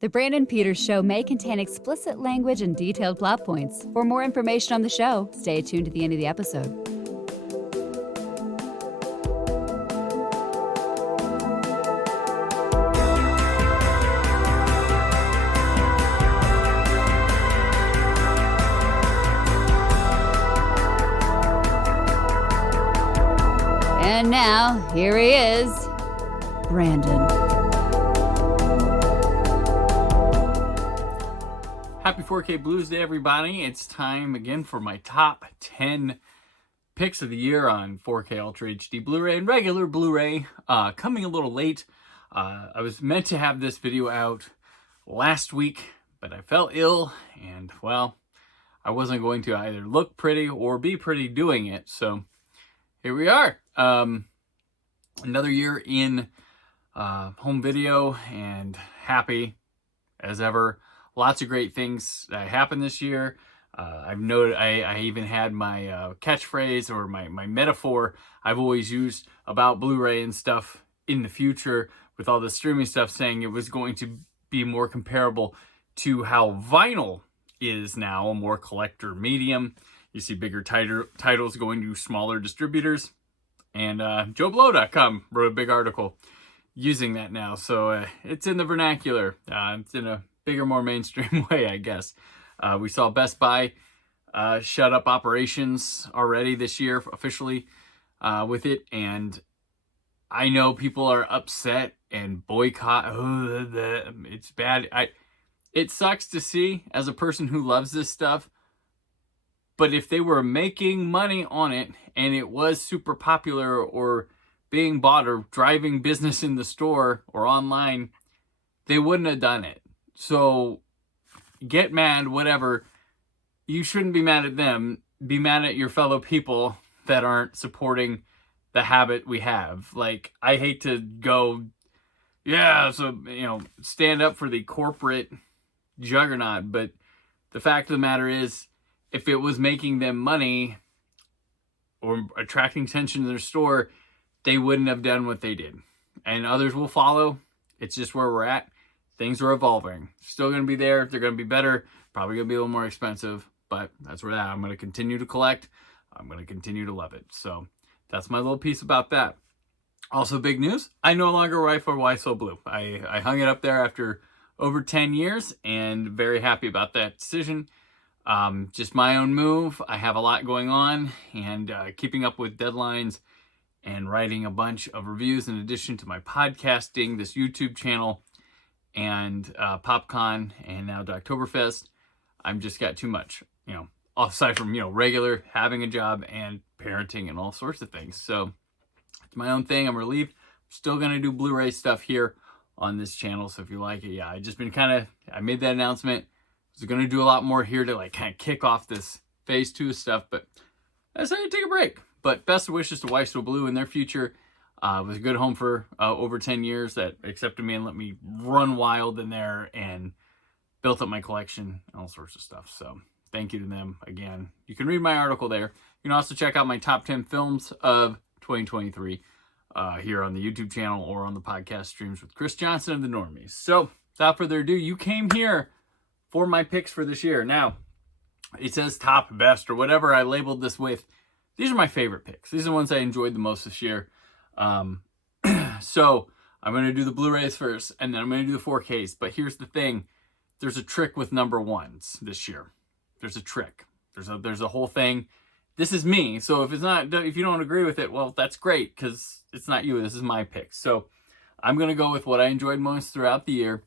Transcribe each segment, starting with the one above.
The Brandon Peters Show may contain explicit language and detailed plot points. For more information on the show, stay tuned to the end of the episode. And now, here he is, Brandon. Happy 4K Blues Day, everybody. It's time again for my top 10 picks of the year on 4K Ultra HD Blu-ray and regular Blu-ray. Coming a little late. I was meant to have this video out last week, but I fell ill, and, well, I wasn't going to either look pretty or be pretty doing it, so here we are. Another year in home video, and happy as ever. Lots of great things that happened this year. I've noted I even had my catchphrase or my metaphor I've always used about Blu-ray and stuff in the future with all the streaming stuff, saying it was going to be more comparable to how vinyl is now, a more collector medium. You see bigger titles going to smaller distributors. And JoeBlow.com wrote a big article using that now. So it's in the vernacular. It's in a bigger, more mainstream way, I guess. We saw Best Buy shut up operations already this year officially with it. And I know people are upset and boycott. It's bad. It sucks to see as a person who loves this stuff. But if they were making money on it and it was super popular or being bought or driving business in the store or online, they wouldn't have done it. So get mad, whatever. You shouldn't be mad at them. Be mad at your fellow people that aren't supporting the habit we have. Like, I hate to go, stand up for the corporate juggernaut. But the fact of the matter is, if it was making them money or attracting attention to their store, they wouldn't have done what they did. And others will follow. It's just where we're at. Things are evolving. Still going to be there. They're going to be better. Probably going to be a little more expensive. But that's where I'm going to continue to collect. I'm going to continue to love it. So that's my little piece about that. Also, big news. I no longer write for Why So Blue. I hung it up there after over 10 years. And very happy about that decision. Just my own move. I have a lot going on, and keeping up with deadlines and writing a bunch of reviews in addition to my podcasting, this YouTube channel, and PopCon, and now Doctoberfest. I'm just got too much, aside from, regular having a job and parenting and all sorts of things. So it's my own thing. I'm relieved. I'm still going to do Blu-ray stuff here on this channel. So if you like it, I just been I made that announcement. I was going to do a lot more here to kind of kick off this phase 2 stuff, but I decided to take a break. But best wishes to Why So Blue in their future. It was a good home for over 10 years that accepted me and let me run wild in there and built up my collection and all sorts of stuff. So thank you to them again. You can read my article there. You can also check out my top 10 films of 2023 here on the YouTube channel or on the podcast streams with Chris Johnson of the Normies. So without further ado, you came here for my picks for this year. Now, it says top, best, or whatever I labeled this with. These are my favorite picks. These are the ones I enjoyed the most this year. So I'm going to do the Blu-rays first, and then I'm going to do the 4Ks. But here's the thing. There's a trick with number ones this year. There's a trick. There's a whole thing. This is me. So if you don't agree with it, well, that's great, because it's not you. This is my pick. So I'm going to go with what I enjoyed most throughout the year.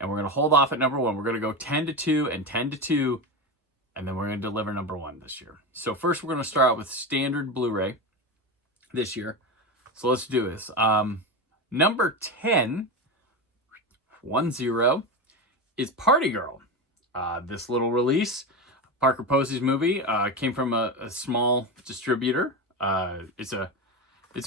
And we're going to hold off at number 1. We're going to go 10-2 and 10-2. And then we're going to deliver number 1 this year. So first we're going to start out with standard Blu-ray this year. So let's do this. Number 10, 1-0, is Party Girl. This little release, Parker Posey's movie, came from a small distributor. It's a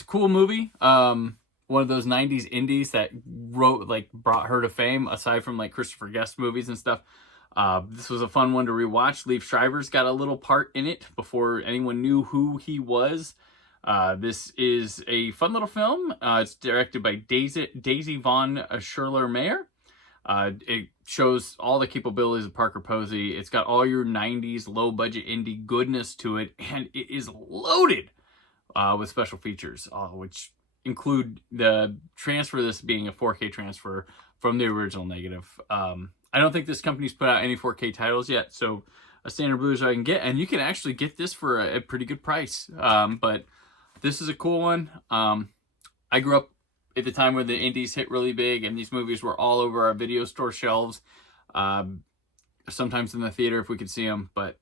cool movie. One of those 90s indies that brought her to fame, aside from Christopher Guest movies and stuff. This was a fun one to rewatch. Liev Schreiber's got a little part in it before anyone knew who he was. This is a fun little film. It's directed by Daisy von Schurler-Meyer. It shows all the capabilities of Parker Posey. It's got all your 90s low-budget indie goodness to it, and it is loaded with special features, which include the transfer of this being a 4K transfer from the original negative. I don't think this company's put out any 4K titles yet, so a standard Blu-ray I can get, and you can actually get this for a pretty good price. But this is a cool one. I grew up at the time where the indies hit really big, and these movies were all over our video store shelves. Sometimes in the theater if we could see them, but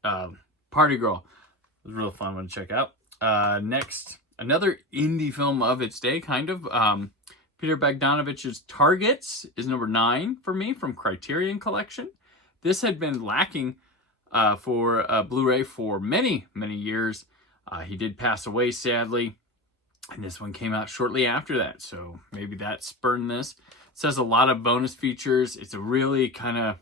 Party Girl was a real fun one to check out. Next, another indie film of its day, kind of. Peter Bogdanovich's Targets is number 9 for me from Criterion Collection. This had been lacking for Blu-ray for many, many years. He did pass away, sadly, and this one came out shortly after that, so maybe that spurned this. It says a lot of bonus features. It's a really kind of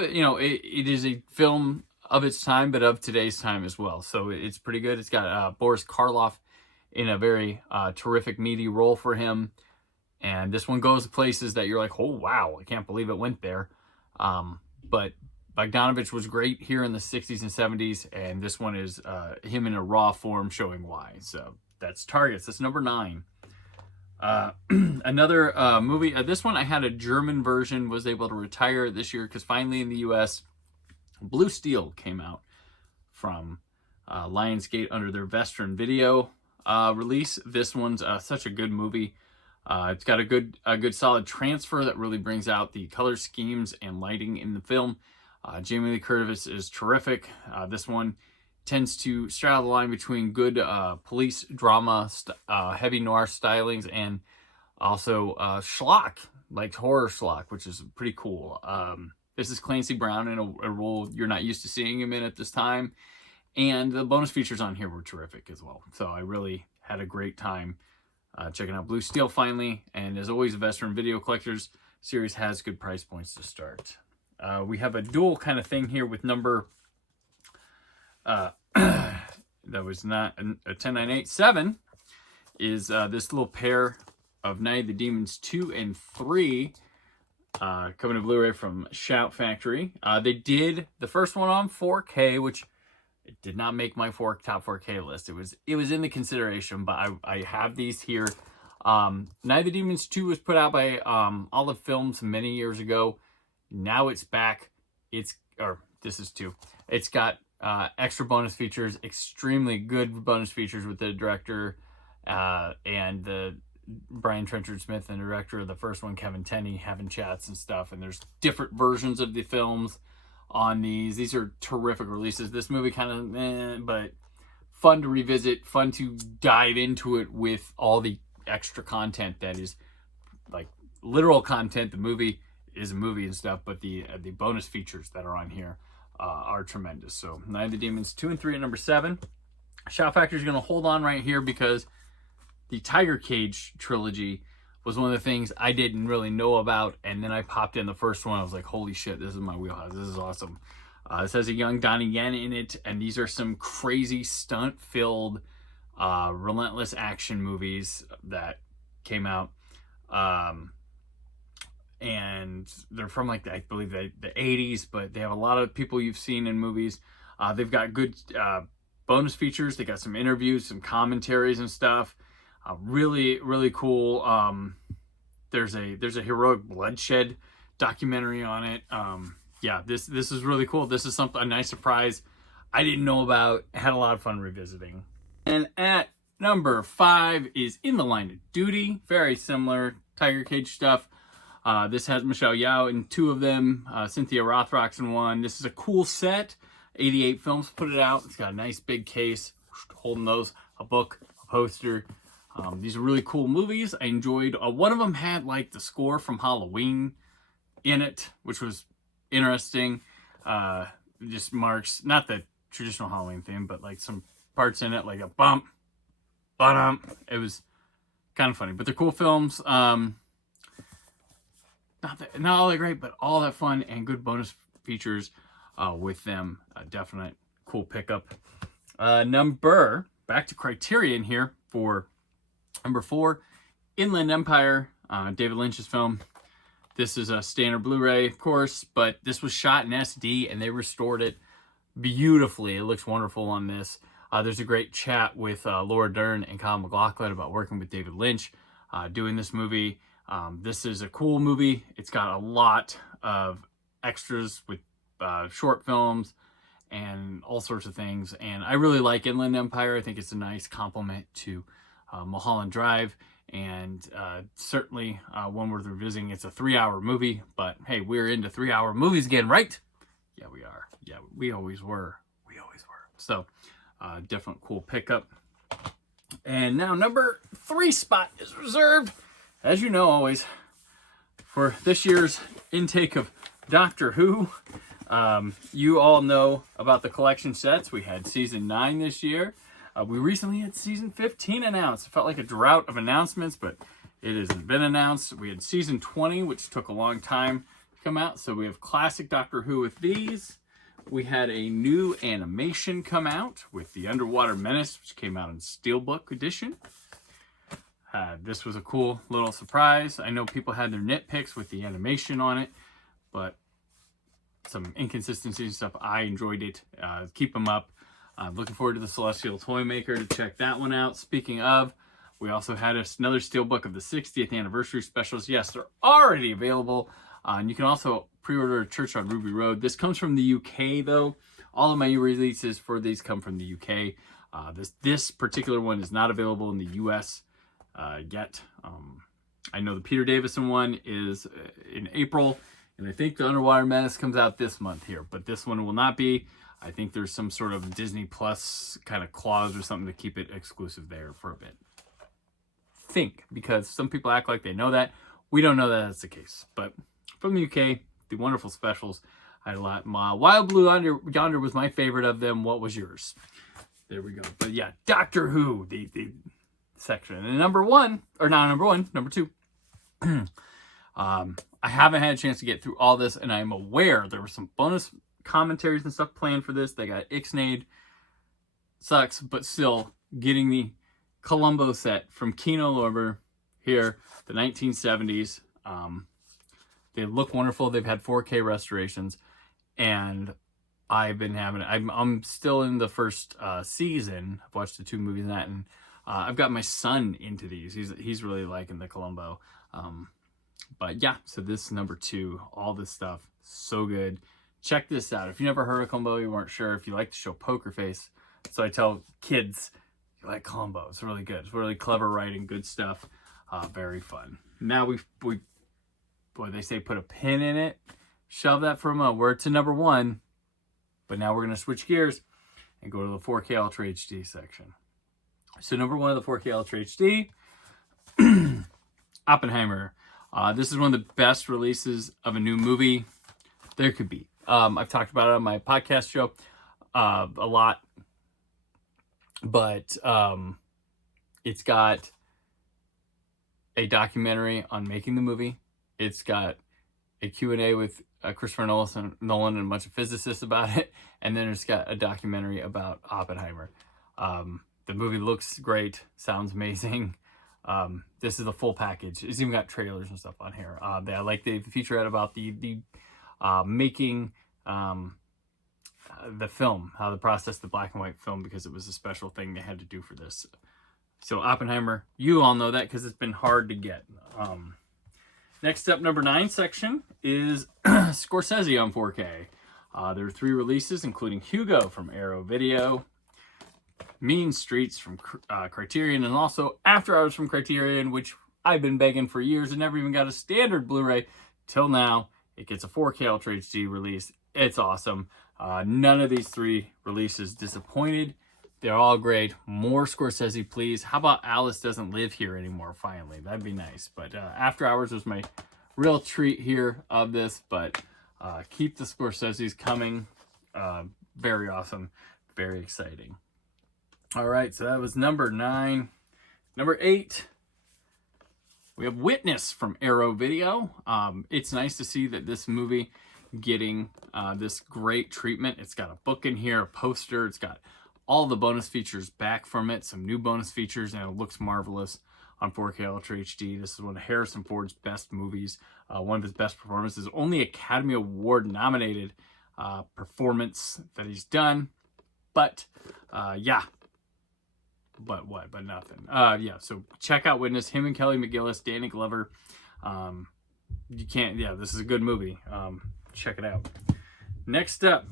it, it is a film of its time, but of today's time as well, so it's pretty good. It's got Boris Karloff in a very terrific, meaty role for him. And this one goes to places that you're like, oh, wow, I can't believe it went there. But Bogdanovich was great here in the 60s and 70s, and this one is him in a raw form showing why. So that's Targets. That's number 9. Another movie. This one I had a German version, was able to retire this year because finally in the U.S., Blue Steel came out from Lionsgate under their Vestron Video release. This one's such a good movie. It's got a good solid transfer that really brings out the color schemes and lighting in the film. Jamie Lee Curtis is terrific. This one tends to straddle the line between good police drama, heavy noir stylings, and also schlock, like horror schlock, which is pretty cool. This is Clancy Brown in a role you're not used to seeing him in at this time. And the bonus features on here were terrific as well. So I really had a great time checking out Blue Steel finally. And as always, the Vestron Video Collectors series has good price points to start. We have a dual kind of thing here with number, that was not a 10987, is this little pair of Night of the Demons 2 and 3 coming to Blu-ray from Shout Factory. They did the first one on 4K, which it did not make my top 4K list. It was in the consideration, but I have these here. Night of the Demons 2 was put out by Olive Films many years ago. Now it's back. This is 2. It's got extra bonus features, extremely good bonus features with the director and the Brian Trenchard Smith, and the director of the first one, Kevin Tenney, having chats and stuff. And there's different versions of the films on these. These are terrific releases. This movie kind of but fun to revisit, fun to dive into it with all the extra content that is like literal content. The movie is a movie and stuff, but the bonus features that are on here are tremendous. So Night of the Demons 2 and 3 at number 7. Shout Factory is going to hold on right here because the Tiger Cage trilogy was one of the things I didn't really know about, and then I popped in the first one. I was like, holy shit, this is my wheelhouse. This is awesome. This has a young Donnie Yen in it, and these are some crazy stunt-filled, relentless action movies that came out. And they're from, like, I believe, the 80s, but they have a lot of people you've seen in movies. They've got good bonus features. They got some interviews, some commentaries and stuff. Really, really cool. There's a heroic bloodshed documentary on it. Yeah, this is really cool. This is a nice surprise I didn't know about. Had a lot of fun revisiting. And at number 5 is In the Line of Duty. Very similar Tiger Cage stuff. This has Michelle Yeoh in 2 of them. Cynthia Rothrock's in 1. This is a cool set. 88 Films put it out. It's got a nice big case holding those, a book, a poster. These are really cool movies. I enjoyed. One of them had like the score from Halloween in it, which was interesting. Just marks, not the traditional Halloween theme, but like some parts in it, like a bump, ba-dum. It was kind of funny, but they're cool films. Not all that great, but all that fun and good bonus features with them. A definite cool pickup. Back to Criterion here for number 4, Inland Empire, David Lynch's film. This is a standard Blu-ray, of course, but this was shot in SD and they restored it beautifully. It looks wonderful on this. There's a great chat with Laura Dern and Kyle MacLachlan about working with David Lynch doing this movie. This is a cool movie. It's got a lot of extras with short films and all sorts of things. And I really like Inland Empire. I think it's a nice complement to Mulholland Drive. And certainly one worth revisiting. It's a 3-hour movie, but hey, we're into 3-hour movies again, right? Yeah, we are. Yeah, we always were. We always were. So, definite cool pickup. And now number 3 spot is reserved, as you know, always, for this year's intake of Doctor Who. You all know about the collection sets. We had season 9 this year. We recently had season 15 announced. It felt like a drought of announcements, but it hasn't been announced. We had season 20, which took a long time to come out. So we have classic Doctor Who with these. We had a new animation come out with The Underwater Menace, which came out in Steelbook edition. This was a cool little surprise. I know people had their nitpicks with the animation on it, but some inconsistencies and stuff. I enjoyed it. Keep them up. I'm looking forward to the Celestial Toymaker to check that one out. Speaking of, we also had another Steelbook of the 60th anniversary specials. Yes, they're already available. And you can also pre-order at Church on Ruby Road. This comes from the UK, though. All of my releases for these come from the UK. This particular one is not available in the US yet. I know the Peter Davison one is in April, and I think the Underwater Menace comes out this month here, but this one will not be. I think there's some sort of Disney Plus kind of clause or something to keep it exclusive there for a bit. Because some people act like they know that. We don't know that that's the case. But from the UK, the wonderful specials, I had a lot. Wild Blue Yonder was my favorite of them. What was yours? There we go. But yeah, Doctor Who, the section. And number 2. I haven't had a chance to get through all this, and I'm aware there were some bonus commentaries and stuff planned for this. They got Ixnade. Sucks, but still getting the Columbo set from Kino Lorber here, the 1970s. They look wonderful. They've had 4K restorations, and I've been having it. I'm still in the first season. I've watched the 2 movies in that, and I've got my son into these. He's really liking the Columbo. But yeah, so this is number 2. All this stuff, so good. Check this out. If you never heard of Columbo, you weren't sure, if you like the show Poker Face. So I tell kids, you like Columbo. It's really good. It's really clever writing, good stuff. Very fun. Now we they say put a pin in it. Shove that for a moment. We're to number 1. But now we're going to switch gears and go to the 4K Ultra HD section. So number 1 of the 4K Ultra HD, Oppenheimer. This is one of the best releases of a new movie there could be. I've talked about it on my podcast show a lot, but it's got a documentary on making the movie. It's got a Q&A with Christopher Nolan and a bunch of physicists about it, and then it's got a documentary about Oppenheimer. The movie looks great, sounds amazing. This is a full package. It's even got trailers and stuff on here. I like the featurette about the making the film, how they processed the black and white film, because it was a special thing they had to do for this. So Oppenheimer, you all know that because it's been hard to get. Next up, number 9 section is Scorsese on 4K. There are 3 releases, including Hugo from Arrow Video, Mean Streets from Criterion, and also After Hours from Criterion, which I've been begging for years and never even got a standard Blu-ray till now. It gets a 4K Ultra HD release. It's awesome. None of these 3 releases disappointed. They're all great. More Scorsese, please. How about Alice Doesn't Live Here Anymore, finally? That'd be nice. But After Hours was my real treat here of this. But keep the Scorseses coming. Very awesome. Very exciting. All right, so that was number 9. Number 8, we have Witness from Arrow Video. It's nice to see that this movie getting this great treatment. It's got a book in here, a poster. It's got all the bonus features back from it, some new bonus features, and it looks marvelous. on 4K Ultra HD. This is one of Harrison Ford's best movies, one of his best performances. Only Academy Award nominated performance that he's done. But yeah. But what? But nothing. Yeah, so check out Witness. Him and Kelly McGillis, Danny Glover. You can't, yeah, this is a good movie. Check it out. Next up,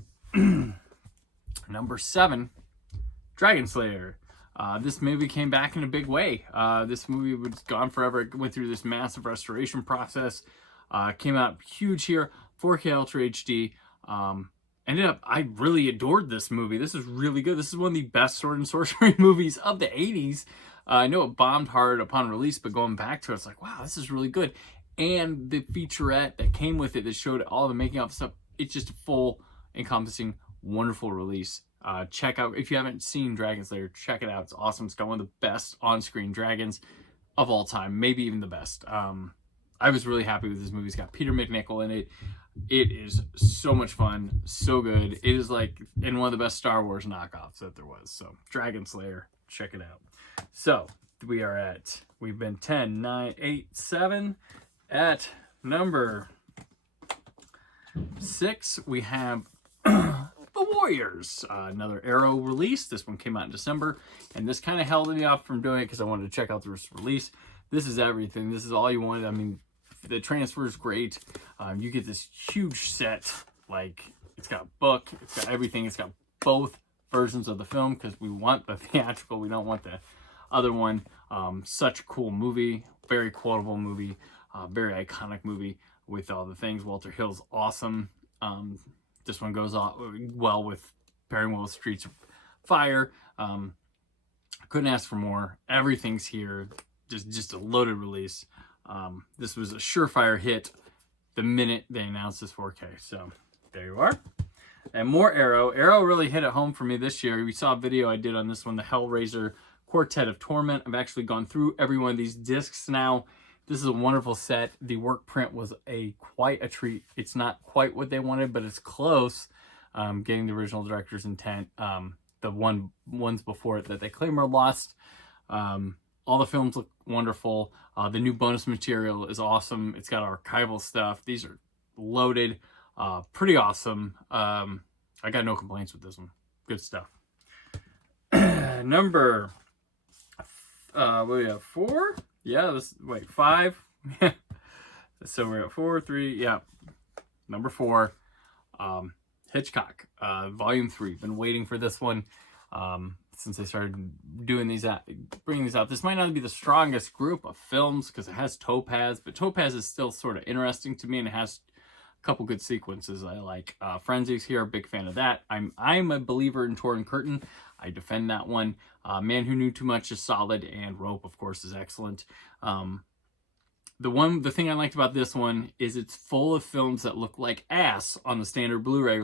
number 7, Dragon Slayer. This movie came back in a big way. This movie was gone forever. It went through this massive restoration process. Came out huge here, 4K Ultra HD. I really adored this movie. This is really good. This is one of the best sword and sorcery movies of the 80s. I know it bombed hard upon release, but going back to it, it's like, wow, this is really good. And the featurette that came with it that showed all the making of stuff, it's just a full, encompassing, wonderful release. Check out, if you haven't seen Dragon Slayer, check it out. It's awesome. It's got one of the best on-screen dragons of all time, maybe even the best. I was really happy with this movie. It's got Peter McNichol in it. It is so much fun, so good. It is like in one of the best Star Wars knockoffs that there was. So Dragon Slayer, check it out. So we've been 10, 9, 8, 7. At number 6, we have The Warriors, another Arrow release. This one came out in December, and this kind of held me off from doing it because I wanted to check out the release. This is everything. This is all you wanted. I mean, the transfer is great. You get this huge set. Like, it's got a book. It's got everything. It's got both versions of the film because we want the theatrical. We don't want the other one. Such a cool movie. Very quotable movie. Very iconic movie with all the things. Walter Hill's awesome. This one goes well with pairing well with Streets of Fire. Couldn't ask for more. Everything's here. Just a loaded release. This was a surefire hit the minute they announced this 4K. So there you are. And more Arrow. Arrow really hit it home for me this year. We saw a video I did on this one, the Hellraiser Quartet of Torment. I've actually gone through every one of these discs now. This is a wonderful set. The work print was quite a treat. It's not quite what they wanted, but it's close. Getting the original director's intent. The ones before it that they claim are lost. All the films look wonderful. The new bonus material is awesome. It's got archival stuff. These are loaded. Pretty awesome. I got no complaints with this one. Good stuff. Number, what do we have? 4? Yeah, 5. So we're at 4, 3, yeah. Number 4, Hitchcock, Volume 3. Been waiting for this one since they started doing bringing these out. This might not be the strongest group of films because it has Topaz, but Topaz is still sort of interesting to me and it has a couple good sequences I like. Frenzies here, a big fan of that. I'm a believer in Torn Curtain. I defend that one. Man Who Knew Too Much is solid, and Rope, of course, is excellent. The thing I liked about this one is it's full of films that look like ass on the standard Blu-ray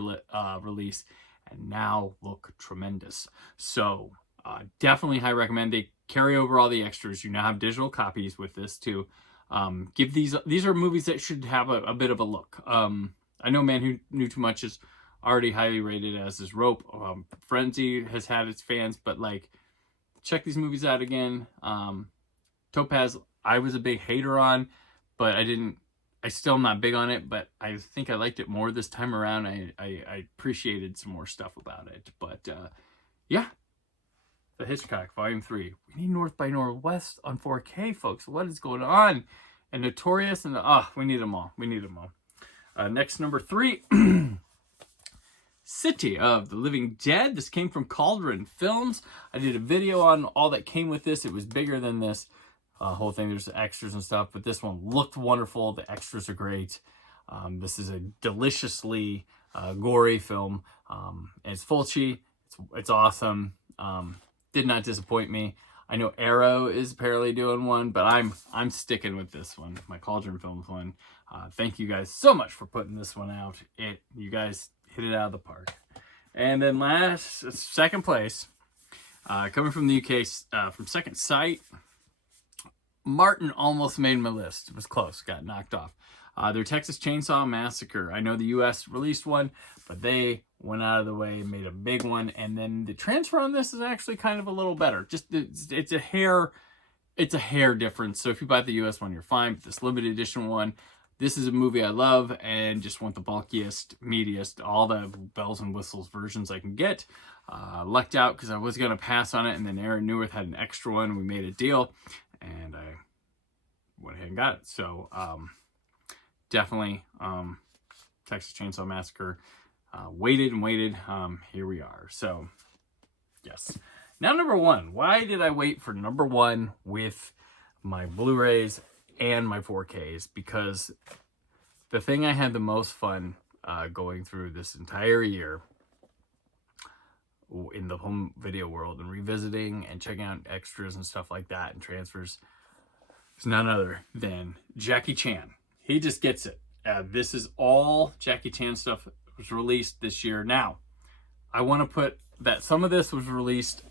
release, and now look tremendous. So definitely high recommend. They carry over all the extras. You now have digital copies with this too. These are movies that should have a bit of a look. I know Man Who Knew Too Much is already highly rated, as is Rope. Frenzy has had its fans, but like, check these movies out again. Topaz, I was a big hater on, but I still am not big on it, but I think I liked it more this time around. I appreciated some more stuff about it, but yeah. The Hitchcock, Volume 3. We need North by Northwest on 4K, folks. What is going on? And Notorious, and we need them all. We need them all. Next, number 3. City of the Living Dead. This came from Cauldron Films. I did a video on all that came with this. It was bigger than this whole thing. There's extras and stuff, but this one looked wonderful. The extras are great. This is a deliciously gory film. And it's Fulci. It's awesome. Did not disappoint me. I know Arrow is apparently doing one, but I'm sticking with this one, my Cauldron Films one. Thank you guys so much for putting this one out. You guys hit it out of the park. And then second place, coming from the UK, from Second Sight, Martin almost made my list. It was close, got knocked off. Their Texas Chainsaw Massacre. I know the US released one, but they went out of the way and made a big one. And then the transfer on this is actually kind of a little better. Just it's a hair it's a hair difference. So if you buy the US one, you're fine. But this limited edition one, this is a movie I love and just want the bulkiest, meatiest, all the bells and whistles versions I can get. Lucked out because I was going to pass on it, and then Aaron Newirth had an extra one. We made a deal, and I went ahead and got it. So definitely Texas Chainsaw Massacre. Waited and waited. Here we are. So yes. Now number one. Why did I wait for number one with my Blu-rays and my 4Ks? Because the thing I had the most fun going through this entire year in the home video world and revisiting and checking out extras and stuff like that and transfers is none other than Jackie Chan. He just gets it. This is all Jackie Chan stuff that was released this year. Now, I want to put that some of this was released.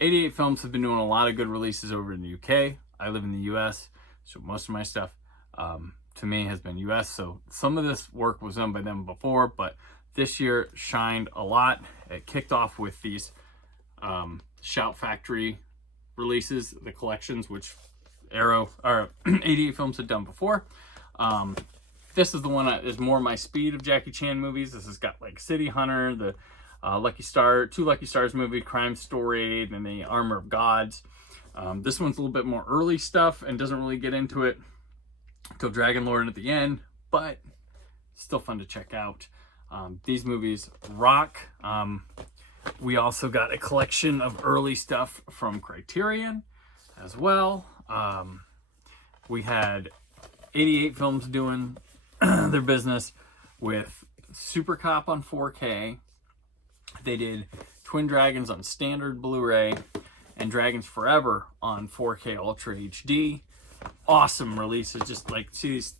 88 Films have been doing a lot of good releases over in the UK. I live in the US, so most of my stuff to me has been US. So some of this work was done by them before, but this year shined a lot. It kicked off with these Shout Factory releases, the collections, which 88 Films had done before. This is the one that is more my speed of Jackie Chan movies. This has got like City Hunter, the two Lucky Stars movie, Crime Story, and the Armor of Gods. This one's a little bit more early stuff and doesn't really get into it until Dragon Lord at the end, but still fun to check out. These movies rock. We also got a collection of early stuff from Criterion as well. We had 88 Films doing their business with Super Cop on 4K. They did Twin Dragons on standard Blu-ray and Dragons Forever on 4K Ultra HD. Awesome releases. Just like see these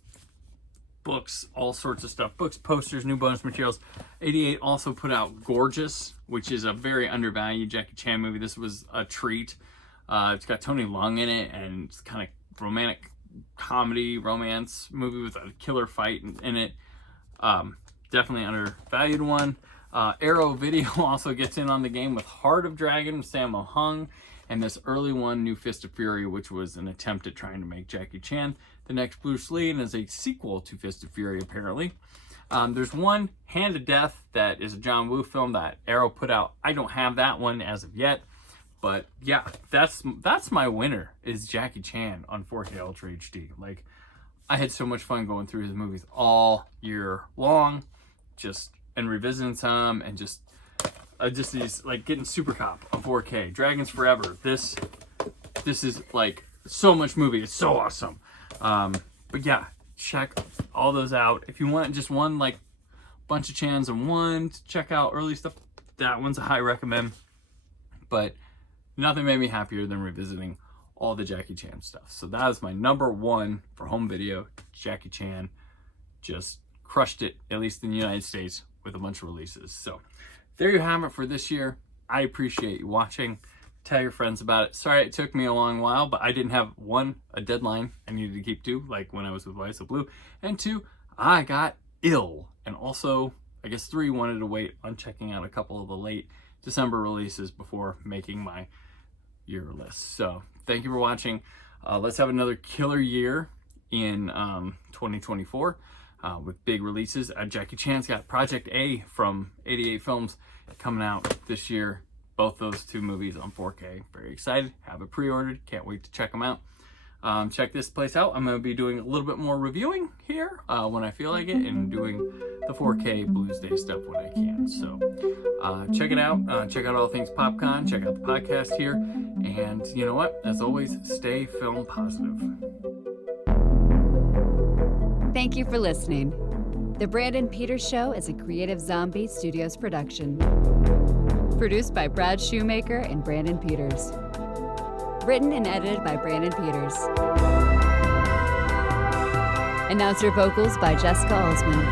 books, all sorts of stuff. Books, posters, new bonus materials. 88 also put out Gorgeous, which is a very undervalued Jackie Chan movie. This was a treat. It's got Tony Leung in it, and it's kind of romantic comedy, romance movie with a killer fight in it. Definitely undervalued one. Arrow Video also gets in on the game with Heart of Dragon with Sammo Hung, and this early one, New Fist of Fury, which was an attempt at trying to make Jackie Chan the next Bruce Lee, and is a sequel to Fist of Fury, apparently. There's one, Hand of Death, that is a John Woo film that Arrow put out. I don't have that one as of yet, but yeah, that's my winner, is Jackie Chan on 4K Ultra HD. Like, I had so much fun going through his movies all year long, and revisiting some, and just these, like getting Super Cop on 4K, Dragons Forever. This is like so much movie. It's so awesome. But yeah, check all those out. If you want just one like bunch of Chans and one to check out early stuff, that one's a high recommend. But nothing made me happier than revisiting all the Jackie Chan stuff. So that is my number one for home video. Jackie Chan just crushed it, at least in the United States, with a bunch of releases. So there you have it for this year. I appreciate you watching. Tell your friends about it. Sorry it took me a long while, but I didn't have a deadline I needed to keep to, like when I was with Vice of Blue, and two, I got ill. And also, I guess 3, wanted to wait on checking out a couple of the late December releases before making my year list. So thank you for watching. Let's have another killer year in 2024 with big releases. Jackie Chan's got Project A from 88 Films coming out this year. Both those two movies on 4K. Very excited. Have it pre-ordered. Can't wait to check them out. Check this place out. I'm going to be doing a little bit more reviewing here when I feel like it, and doing the 4K Blues Day stuff when I can. So check it out. Check out All Things PopCon. Check out the podcast here. And you know what? As always, stay film positive. Thank you for listening. The Brandon Peters Show is a Creative Zombie Studios production. Produced by Brad Shoemaker and Brandon Peters. Written and edited by Brandon Peters. Announcer vocals by Jessica Alsman.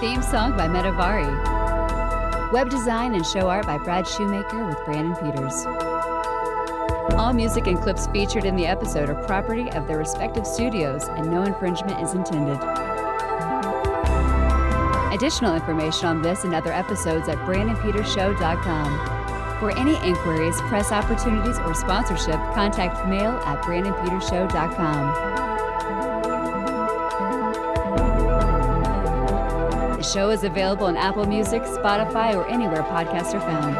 Theme song by Metavari. Web design and show art by Brad Shoemaker with Brandon Peters. All music and clips featured in the episode are property of their respective studios, and no infringement is intended. Additional information on this and other episodes at BrandonPetersShow.com. For any inquiries, press opportunities, or sponsorship, contact mail@brandonpetershow.com. The show is available on Apple Music, Spotify, or anywhere podcasts are found.